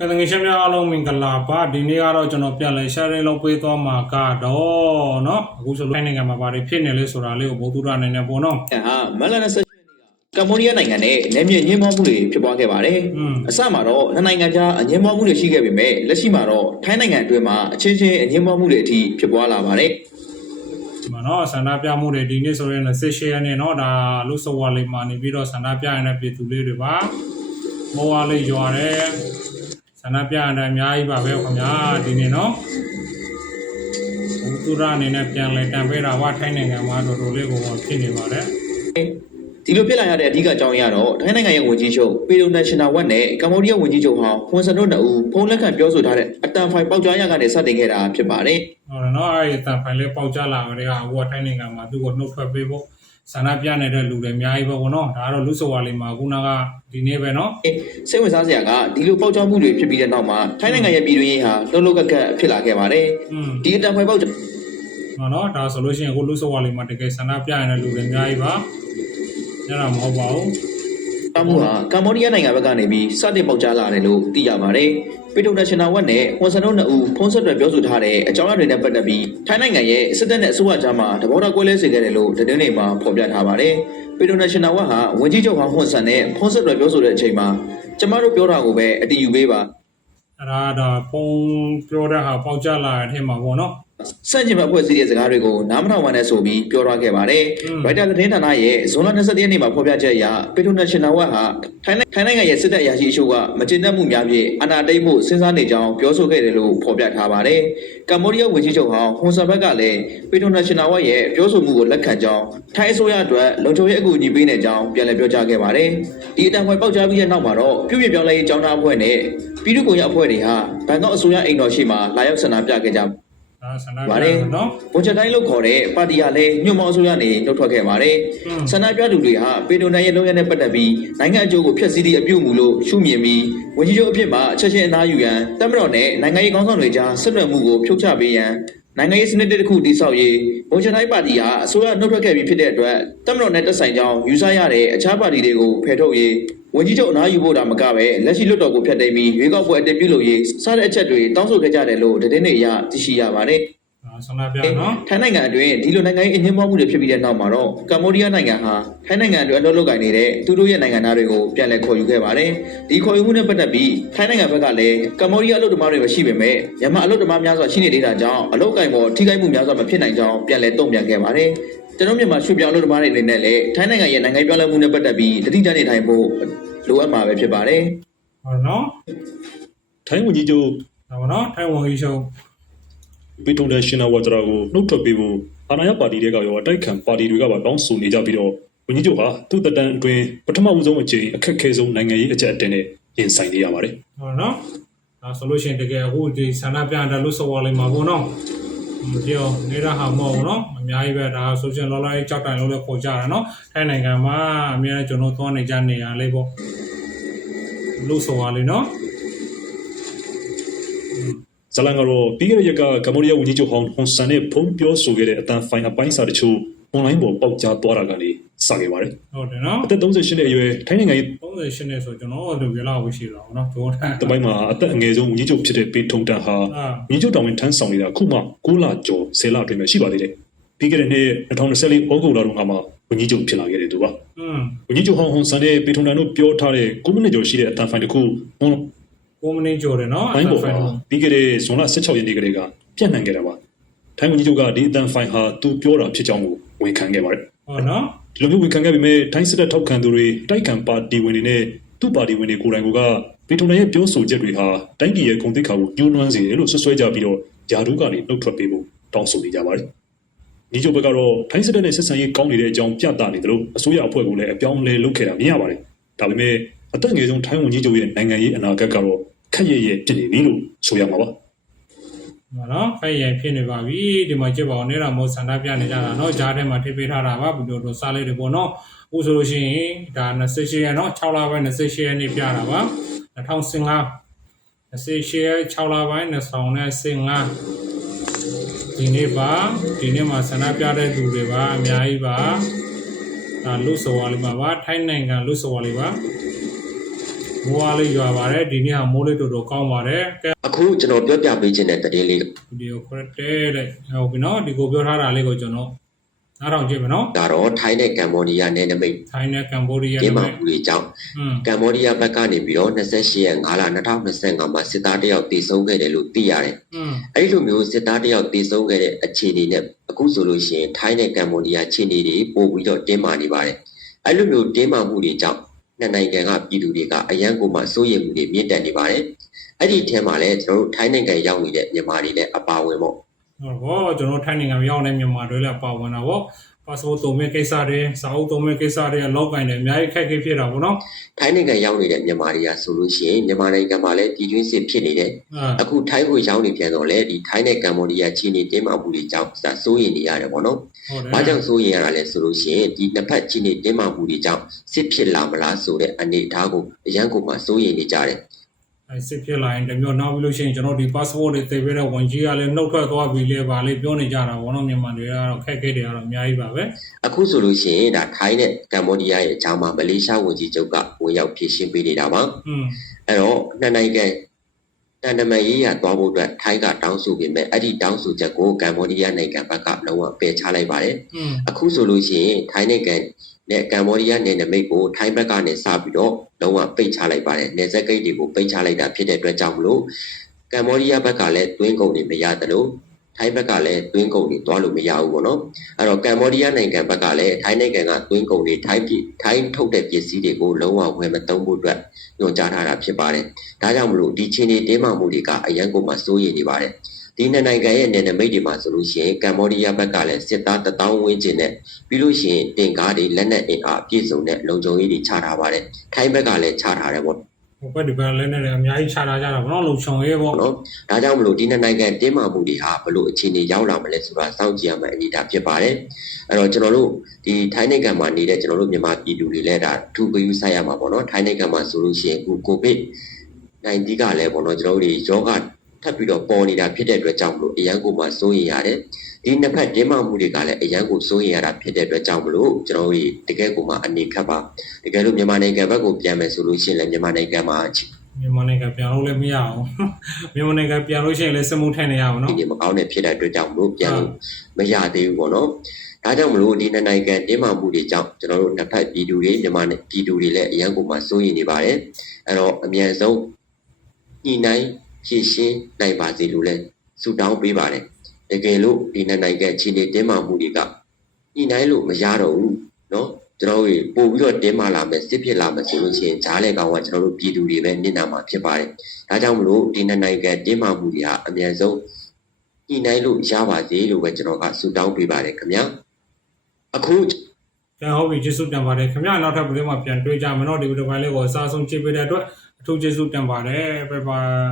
ကတငယ်ရှင်များအားလုံးမင်္ဂလာပါဒီနေ့ကတော့ကျွန်တော်ပြန်လဲ sharing လုပ်ပေးသွားမှာကတော့เนาะအခုဆိုလို့နိုင်ငံမှာဘာတွေဖြစ်နေလဲဆိုတာလေးကိုဘုသူရအနေနဲ့ပေါ့နော် ဟာမလန်နဲ့ဆက်ရက်နေ့ကကမ္ဘောဒီးယားနိုင်ငံနဲ့နယ်မြေညှင်းမောမှုတွေဖြစ်ပွားခဲ့ပါတယ် อืม ။အစမှာတော့နှစ်နိုင်ငံကြားအငြင်းမောမှုတွေရှိခဲ့ပေမဲ့လက်ရှိမှာတော့ထိုင်းနိုင်ငံအတွင်းမှာအချင်းချင်းအငြင်းမောမှုတွေအထိဖြစ်ပွားလာပါတယ် ဒီမှာเนาะဆန္ဒပြမှုတွေဒီနေ့ဆိုရင်28ရက်နေ့เนาะဒါလူစဝါလေးမှာနေပြီးတော့ဆန္ဒပြရတဲ့ပြည်သူလေးတွေပါမောဝါလေးရွာတယ် ဆန္ဒပြအတိုင်းအများကြီးပါပဲခင်ဗျာဒီနေ့နော်သူရအနေနဲ့ပြန်လဲတံပေးတာဝထိုင်းနိုင်ငံမှာတော်တော်လေးကိုဖြစ်နေပါတယ်ဒီလိုဖြစ်လာရတဲ့အဓိကအကြောင်းအရာတော့ထိုင်းနိုင်ငံရဲ့ဝန်ကြီးချုပ်ပေရိုနက်ရှင်နယ်ဝက်နဲ့ကမ္ဘောဒီးယားဝန်ကြီးချုပ်ဟောင်းဟွန်ဆန်တို့နှစ်ဦးဖုံးလက်ခံပြောဆိုထားတဲ့အတန်ဖိုင်ပေါက်ကြားရကနေစတင်ခဲ့တာဖြစ်ပါတယ်။ဟုတ်တယ်နော်အဲဒီအတန်ဖိုင်လေးပေါက်ကြားလာကြတဲ့ဟာဟိုကထိုင်းနိုင်ငံမှာသူ့ကိုနှုတ်ထွက်ပေးဖို့ ဆန္ဒပြနေတဲ့လူတွေအများကြီးပဲပေါ့နော်ဒါကတော့လူဆိုဝါလေးမှာခုနကဒီနေ့ပဲနော်။စိတ်ဝင်စားစရာကဒီလိုပေါက်ကြားမှုတွေဖြစ်ပြီးတဲ့နောက်မှာထိုင်းနိုင်ငံရဲ့ပြည်တွင်းရေးဟာလှုပ်လှုပ်ကက်ကက်ဖြစ်လာခဲ့ပါတယ်อืม။ဒီအတန်ဖိုင်ပေါက်ကြားဟောနော်ဒါဆိုလို့ရှိရင်အခုလူဆိုဝါလေးမှာတကယ်ဆန္ဒပြနေတဲ့လူတွေအများကြီးပါအဲ့ဒါမဟုတ်ပါဘူး အမှုဟာကမ္ဘောဒီးယားနိုင်ငံဘက်ကနေပြီးစတင်ပေါက်ကြားလာတယ်လို့သိရပါတယ်။ပီတိုနယ်ရှင်နယ်ဝက်နဲ့ဝန်ဆန်တို့နှစ်ဦးဖုန်းဆက်တွေပြောဆိုထားတဲ့အကြောင်းအရာတွေနဲ့ပတ်သက်ပြီးထိုင်းနိုင်ငံရဲ့စစ်တပ်နဲ့အစိုးရကြားမှာတဘောတော်ကွဲလဲစေခဲ့တယ်လို့သတင်းတွေမှာဖော်ပြထားပါတယ်။ပီတိုနယ်ရှင်နယ်ဝက်ဟာဝန်ကြီးချုပ်ဟောင်းဟွန်ဆန်နဲ့ဖုန်းဆက်တွေပြောဆိုတဲ့အချိန်မှာကျမတို့ပြောတာကိုပဲအတည်ယူပေးပါအဲ့ဒါဒါပုံပြောတဲ့ဟာပေါက်ကြလာတဲ့အထက်မှာပေါ့နော် စန့်ကျင်ဘက်အဖွဲ့အစည်းရဲ့စကားတွေကိုနားမထောင်ပါနဲ့ဆိုပြီးပြောထားခဲ့ပါတယ်อืม။ Writer သတင်းဌာနရဲ့ဇွန်လ27ရက်နေ့မှာဖော်ပြချက်အရပီတိုနယ်ရှင်နယ်ဝက်ဟာထိုင်းနိုင်ငံထိုင်းနိုင်ငံရဲ့စစ်တပ်အရာရှိအချို့ကမကျေနပ်မှုများဖြင့်အာဏာသိမ်းမှုစဉ်းစားနေကြောင်းပြောဆိုခဲ့တယ်လို့ဖော်ပြထားပါတယ်။ကမ္ဘောဒီးယားဝန်ကြီးချုပ်ဟောင်းဟွန်ဆန်ဘက်ကလည်းပီတိုနယ်ရှင်နယ်ဝက်ရဲ့ပြောဆိုမှုကိုလက်ခံကြောင်းထိုင်းအစိုးရအတွက်လုံခြုံရေးအကူအညီပေးနေကြောင်းပြန်လည်ပြောကြားခဲ့ပါတယ်။ဒီအတံခွဲပေါက်ကြားပြီးတဲ့နောက်မှာတော့ပြုပြင်ပြောင်းလဲရေးကြောင်းသားအဖွဲ့နဲ့ပြည်သူ့ကွန်ရက်အဖွဲ့တွေဟာဘန်ကောက်အစိုးရအိမ်တော်ရှိမှလာရောက်ဆန္ဒပြခဲ့ကြဒါဆန္ဒပါပြတယ် တယ်နော်။ဝန်ချက်တိုင်းလို့ခေါ်တဲ့ပါတီကလည်းညွန့်မောင်အစိုးရနေနှုတ်ထွက်ခဲ့ပါတယ်อืม။ဆန္ဒပြသူတွေဟာပေတိုနိုင်ရဲ့လုပ်ရတဲ့ပတ်သက်ပြီးနိုင်ငံအကျိုးကိုဖျက်ဆီးသည့်အပြုအမူလို့ရှုမြင်ပြီးဝန်ကြီးချုပ်အဖြစ်မှအချက်ချင်းအနားယူရန်တမတော်နဲ့နိုင်ငံရေးကောင်းဆောင်တွေကြားဆက်သွယ်မှုကိုဖြုတ်ချပေးရန်နိုင်ငံရေးစနစ်တစ်ခုတည်ဆောက်ရေးဝန်ချက်တိုင်းပါတီဟာအစိုးရနှုတ်ထွက်ခဲ့ပြီးဖြစ်တဲ့အတွက်တမတော်နဲ့တက်ဆိုင်ကြောင်းယူဆရတဲ့အခြားပါတီတွေကိုဖယ်ထုတ်ရေး ဝန်ကြီးချုပ်အနားယူဖို့ဒါမကပဲလက်ရှိလွှတ်တော်ကိုဖျက်သိမ်းပြီးရွေးကောက်ပွဲအတည်ပြုလုပ်ရေးစတဲ့အချက်တွေတောင်းဆိုခဲ့ကြတယ်လို့သတင်းတွေအရသိရှိရပါတယ်ဒါဆန္ဒပြနော်ထိုင်းနိုင်ငံအတွင်းဒီလိုနိုင်ငံရေးအငြင်းပွားမှုတွေဖြစ်ပြီးတဲ့နောက်မှာတော့ကမ္ဘောဒီးယားနိုင်ငံဟာထိုင်းနိုင်ငံအတွင်းအလုပ်လုပ်ကိုင်နေတဲ့သူတို့ရဲ့နိုင်ငံသားတွေကိုပြန်လည်ခေါ်ယူခဲ့ပါတယ်။ဒီခေါ်ယူမှုနဲ့ပတ်သက်ပြီးထိုင်းနိုင်ငံဘက်ကလည်းကမ္ဘောဒီးယားအလုပ်သမားတွေမရှိပေမဲ့မြန်မာအလုပ်သမားများစွာရှိနေသေးတာကြောင့်အလုပ်ကိုင်ပေါ်ထိခိုက်မှုများစွာမဖြစ်နိုင်ကြောင်းပြန်လည်တုံ့ပြန်ခဲ့ပါတယ်။ ကျွန်တော်မြန်မာရွှေပြောင်းအလုပ်သမားတွေအနေနဲ့လည်းထိုင်းနိုင်ငံရဲ့နိုင်ငံရေးပြောင်းလဲမှုနဲ့ပတ်သက်ပြီးတတိယနေထိုင်ဖို့လိုအပ်မှာပဲဖြစ်ပါတယ်။ဟုတ်နော်ထိုင်းဝန်ကြီးချုပ်ဒါပေါ့နော်ထိုင်ဝန်ကြီးချုပ်ပီထုံတဲ့ရှင်နာဝါဒရာကိုနှုတ်ထွက်ပေးဖို့အာဏာရပါတီတွေကရောအတိုက်ခံပါတီတွေကပါတောင်းဆိုနေကြပြီးတော့ဝန်ကြီးချုပ်ဟာသူ့တပ်တန်းအတွင်းပထမဦးဆုံးအကြိမ်အခက်အခဲဆုံးနိုင်ငံရေးအကြက်အတဲနဲ့ရင်ဆိုင်နေရပါတယ်ဟုတ်နော်ဒါဆိုလို့ရှိရင်တကယ်အခုဒီဆန္ဒပြတဲ့လူဆိုဝါလေးမှာပေါ့နော် မပြောနေတာဟာမဟုတ်ဘူးနော်အများကြီးပဲဒါဆိုရှင်လောလောလေးကြောက်တိုင်လို့လည်းခေါ်ကြတာနော်ထိုင်းနိုင်ငံမှာအများကြီးကျွန်တော်သွားနေကြနေရလေးပေါ့လူဆိုဝါလေးနော်ဇလန်ကတော့ပြီးခဲ့တဲ့ရက်ကကမ္ဘောဒီးယားဝန်ကြီးချုပ်ဟောင်းဟွန်ဆန်နဲ့ဖုန်းပြောဆိုခဲ့တဲ့အတန်ဖိုင်အပိုင်းစာတချို့အွန်လိုင်းပေါ်ပေါက်ကြားသွားတာက နေစခဲ့ပါတယ်ဟုတ်တယ်နော်အသက်38နှစ်အရွယ်ထိုင်းနိုင်ငံရေး38နှစ်ဆိုကျွန်တော်တို့ပြလောက်ရှိတာပေါ့နော်ကျွန်တော်တပိုင်းမှာအသက်အငယ်ဆုံးဝန်ကြီးချုပ်ဖြစ်တဲ့ပေထုံတန်ဟာအာဝန်ကြီးချုပ်တောင်ဝင်ထမ်းဆောင်နေတာအခုမှ9လကျော်10လအတွင်းပဲရှိပါသေးတယ်ပြီးခဲ့တဲ့နှစ်2024ဩဂုတ်လတုန်းကမှဝန်ကြီးချုပ်ဖြစ်လာခဲ့တယ်သူပါอืมဝန်ကြီးချုပ်ဟောင်းဟွန်ဆန်နဲ့ပေထုံတန်တို့ပြောထားတဲ့9မိနစ်ကျော်ရှိတဲ့အတန်ဖိုင်တစ်ခုအွန်ကိုမင်းကျော်တယ်နော်လိုင်းပေါ်မှာပြီးခဲ့တဲ့ဇွန်လ16ရက်နေ့ကလေးကပြန့်နှံ့ခဲ့တာပါထိုင်းဝန်ကြီးချုပ်ကဒီအတန်ဖိုင်ဟာသူပြောတာဖြစ်ကြောင်းကိုဝန်ခံခဲ့ပါတယ်ဟုတ်နော် ဒီလိုမျိုးဝန်ခံခဲ့ပေမဲ့ထိုင်းစစ်တပ်ထောက်ခံသူတွေတိုက်ခံပါတီဝင်တွေနဲ့သူ့ပါတီဝင်တွေကိုယ်တိုင်ကပေထုံတန်ရဲ့ပြောဆိုချက်တွေဟာတိုင်းပြည်ရဲ့ဂုဏ်သိက္ခာကိုညှိုးနွမ်းစေတယ်လို့ဆွဆွဲကြပြီးတော့ယာဒူးကနေနှုတ်ထွက်ပေးဖို့တောင်းဆိုနေကြပါတယ်ညီချုပ်ဘက်ကတော့ထိုင်းစစ်တပ်နဲ့ဆက်ဆံရေးကောင်းနေတဲ့အကြောင်းပြသနေတယ်လို့အစိုးရအဖွဲ့ကလည်းအပြောင်းအလဲလုပ်ခဲ့တာမြင်ရပါတယ်ဒါပေမဲ့အသက်ငယ်ဆုံးထိုင်းဝန်ကြီးချုပ်ရဲ့နိုင်ငံရေးအနာဂတ်ကတော့ခက်ရရဲ့ဖြစ်နေပြီလို့ဆိုရမှာပါဟုတ် နော်ဖိုင်ရင်ဖြစ်နေပါပြီဒီမှာကြည့်ပါဦးနေတာမို့ဆန္ဒပြနေကြတာနော်ဂျားထဲမှာထိပေးထားတာပါဘီတို့တို့စားလိုက်တယ်ပေါ့နော်အခုဆိုလို့ရှိရင်ဒါ28ရက်နော်6လပိုင်း28ရက်နေ့ပြတာပါ2015 28ရက်6လပိုင်း2015ဒီနေ့ပါဒီနေ့မှာဆန္ဒပြတဲ့သူတွေပါအများကြီးပါဒါလူဆိုဝါလေးပါပါထိုင်းနိုင်ငံလူဆိုဝါလေးပါမိုးအားလေးရွာပါတယ်ဒီနေ့ဟာမိုးလေးတော်တော်ကောင်းပါတယ်ကဲ အခုကျွန်တော်ပြောပြပေးခြင်းတဲ့တည်လေးဗီဒီယိုခရက်တဲတဲ့ဟုတ်ပြီနော်ဒီကိုပြောထားတာလေးကိုကျွန်တော်နားထောင်ကြည့်မနော်ဒါတော့ထိုင်းနဲ့ကမ္ဘောဒီးယားနဲ့နမိတ်ထိုင်းနဲ့ကမ္ဘောဒီးယားနဲ့နမိတ်တွေကြောင့်ကမ္ဘောဒီးယားဘက်ကနေပြီးတော့28ရက်5လ2025မှာစစ်သားတယောက်တည်ဆုံးခဲ့တယ်လို့သိရတယ်။အဲဒီလိုမျိုးစစ်သားတယောက်တည်ဆုံးခဲ့တဲ့အခြေအနေနဲ့အခုဆိုလို့ရှိရင်ထိုင်းနဲ့ကမ္ဘောဒီးယားခြေအနေတွေပို့ပြီးတော့တင်းမာနေပါတယ်။အဲဒီလိုမျိုးတင်းမာမှုတွေကြောင့်နှစ်နိုင်ငံကပြည်သူတွေကအရန်ကိုမှစိုးရိမ်မှုတွေမြင့်တက်နေပါတယ်။ အဲ့ဒီအထဲမှာလည်းကျွန်တော်တို့ထိုင်းနိုင်ငံရောက်နေတဲ့မြန်မာတွေလည်းအပါအဝင်ပေါ့ဟုတ်ကောကျွန်တော်ထိုင်းနိုင်ငံရောက်နေမြန်မာတွေလည်းပါဝင်တာဗော passport တုံးမဲ့ကိစ္စတွေစာအုပ်တုံးမဲ့ကိစ္စတွေလောက်ကင်တယ်အများကြီးခက်ခဲဖြစ်တာဗောနော်ထိုင်းနိုင်ငံရောက်နေတဲ့မြန်မာတွေကဆိုလို့ရှိရင်မြန်မာနိုင်ငံမှာလည်းပြည်တွင်းစစ်ဖြစ်နေတယ်အာအခုထိုင်းကိုရောက်နေပြန်တော့လေဒီထိုင်းနဲ့ကမ္ဘောဒီးယားချင်းနေတင်းမာမှုတွေကြောင့်စစိုးရိမ်နေရတယ်ပေါ့နော်ဟုတ်တယ်။ဘာကြောင့်စိုးရိမ်ရတာလဲဆိုလို့ရှိရင်ဒီနှစ်ဖက်ချင်းနေတင်းမာမှုတွေကြောင့်စစ်ဖြစ်လာမလားဆိုတဲ့အနေအထားကိုအရန်ကိုမှစိုးရိမ်နေကြတယ် အဲစစ်ဖြစ်လာရင်တမျိုးနောက်ပြီးလို့ရှိရင်ကျွန်တော်ဒီ passport တွေသိပေးတဲ့ဝန်ကြီးကလည်းနှုတ်ထွက်သွားပြီလေဗာလေပြောနေကြတာဘောနော်မြန်မာတွေကတော့ခက်ခဲတယ်ကတော့အများကြီးပါပဲအခုဆိုလို့ရှိရင်ဒါထိုင်းနဲ့ကမ္ဘောဒီးယားရဲ့အကြောင်းမှာမလေးရှားဝန်ကြီးချုပ်ကဝင်ရောက်ဖြည့်ရှင်းပေးနေတာပါอืมအဲ့တော့နှစ်နိုင်ငံတန်တမန်ရေးရသွားဖို့အတွက်ထိုင်းကတောင်းဆိုပေမဲ့အဲ့ဒီတောင်းဆိုချက်ကိုကမ္ဘောဒီးယားနိုင်ငံဘက်ကလုံးဝပယ်ချလိုက်ပါတယ်။အခုဆိုလို့ရှိရင်ထိုင်းနိုင်ငံ နဲ့ကမ္ဘောဒီးယားနယ်နိမိတ်ကိုထိုင်းဘက်ကနေစပြီးတော့လုံးဝပိတ်ချလိုက်ပါတယ်။နယ်စပ်ဂိတ်တွေကိုပိတ်ချလိုက်တာဖြစ်တဲ့အတွက်ကြောင့်မလို့ကမ္ဘောဒီးယားဘက်ကလည်းတွင်းကုန်တွေမရတယ်လို့ထိုင်းဘက်ကလည်းတွင်းကုန်တွေတွားလို့မရဘူးပေါ့နော်။အဲ့တော့ကမ္ဘောဒီးယားနိုင်ငံဘက်ကလည်းထိုင်းနိုင်ငံကတွင်းကုန်တွေထိုင်းပြည်ထိုင်းထုတ်တဲ့ပစ္စည်းတွေကိုလုံးဝဝယ်မသုံးဖို့အတွက်ညွှန်ကြားထားတာဖြစ်ပါတယ်။ဒါကြောင့်မလို့ဒီချင်းတွေတင်းမာမှုတွေကအရန်ကိုမှစိုးရိမ်နေပါတယ်။ဒီနှစ်နိုင်ငံရဲ့နယ်နိမိတ်တွေမှာဆိုလို့ရှိရင်ကမ္ဘောဒီးယားဘက်ကလည်းစစ်သားတထောင်ဝန်းကျင်နဲ့ပြီးလို့ရှိရင်တင်ကားတွေလက်နက်အင်အားအပြည့်စုံတဲ့လုံခြုံရေးတွေချထားပါတယ်။ထိုင်းဘက်ကလည်းချထားတယ်ပေါ့ဟိုဘက်ဒီဘက်လည်းနဲ့အများကြီးခြားထားကြတာဗောနော်လုံချုံရေးဗောနော်။ဒါကြောင့်မလို့ဒီနှစ်နိုင်ငံတင်းမာမှုတွေဟာဘလို့အခြေအနေရောက်လာမလဲဆိုတာစောင့်ကြည့်ရမယ့်အနေအထားဖြစ်ပါတယ်။အဲ့တော့ကျွန်တော်တို့ဒီထိုင်းနိုင်ငံမှာနေတဲ့ကျွန်တော်တို့မြန်မာပြည်သူတွေလည်းဒါအထူးဂရုစိုက်ရမှာပေါ့နော်။ထိုင်းနိုင်ငံမှာဆိုလို့ရှိရင်အခုကိုဗစ်19ကလည်းပေါ့နော်ကျွန်တော်တို့ဒီယောဂ ထပ်ပြီးတော့ပေါ်နေတာဖြစ်တဲ့အတွက်ကြောင့်မလို့အရန်ကိုမှစိုးရိမ်ရတယ်။ဒီနှစ်ဖက်တင်းမာမှုတွေကလည်းအရန်ကိုစိုးရိမ်ရတာဖြစ်တဲ့အတွက်ကြောင့်မလို့ကျွန်တော်တို့ဒီတကယ်ကိုမှအနေခက်ပါတကယ်လို့မြန်မာနိုင်ငံဘက်ကိုပြန်မယ်ဆိုလို့ရှိရင်လည်းမြန်မာနိုင်ငံမှာမြန်မာနိုင်ငံပြန်လို့လည်းမရအောင်မြန်မာနိုင်ငံပြန်လို့ရှိရင်လည်းစမှုထိုင်နေရပါဒီနော်နေ့မကောင်းတဲ့ဖြစ်တဲ့အတွက်ကြောင့်မလို့ပြန်လို့မရသေးဘူးပေါ့နော်။ဒါကြောင့်မလို့ဒီနှစ်နိုင်ငံတင်းမာမှုတွေကြောင့်ကျွန်တော်တို့နှစ်ဖက်ပြည်သူတွေမြန်မာနဲ့ပြည်သူတွေလည်းအရန်ကိုမှစိုးရိမ်နေပါတယ်။အဲ့တော့အမြန်ဆုံးညှိနှိုင်း ဖြည့်ရှင်းနိုင်ပါစေလို့လည်းဆုတောင်းပေးပါတယ်။တကယ်လို့ဒီနှစ်နိုင်ငံခြေနေတင်းမာမှုတွေကညှိနှိုင်းလို့မရတော့ဘူးနော်။ကျွန်တော်တို့ပို့ပြီးတော့တင်းမာလာမယ်စစ်ဖြစ်လာမယ်ဆိုလို့ရှိရင်ဂျားလေကောင်ကကျွန်တော်တို့ပြည်သူတွေပဲနစ်နာမှာဖြစ်ပါတယ်။ဒါကြောင့်မလို့ဒီနှစ်နိုင်ငံတင်းမာမှုတွေဟာအမြန်ဆုံးညှိနှိုင်းလို့ရပါသေးလို့ပဲကျွန်တော်ကဆုတောင်းပေးပါတယ်ခင်ဗျာအခုကျန်ဟုတ်ပြီကျေးဇူးတင်ပါတယ်ခင်ဗျာနောက်ထပ်ဗီဒီယိုမှာပြန်တွေ့ကြမယ်နော်ဒီဗီဒီယိုဖိုင်လေးကိုအစားဆုံးကြည့်ပေးတဲ့အတွက်အထူးကျေးဇူးတင်ပါတယ်ဘိုင်ဘိုင်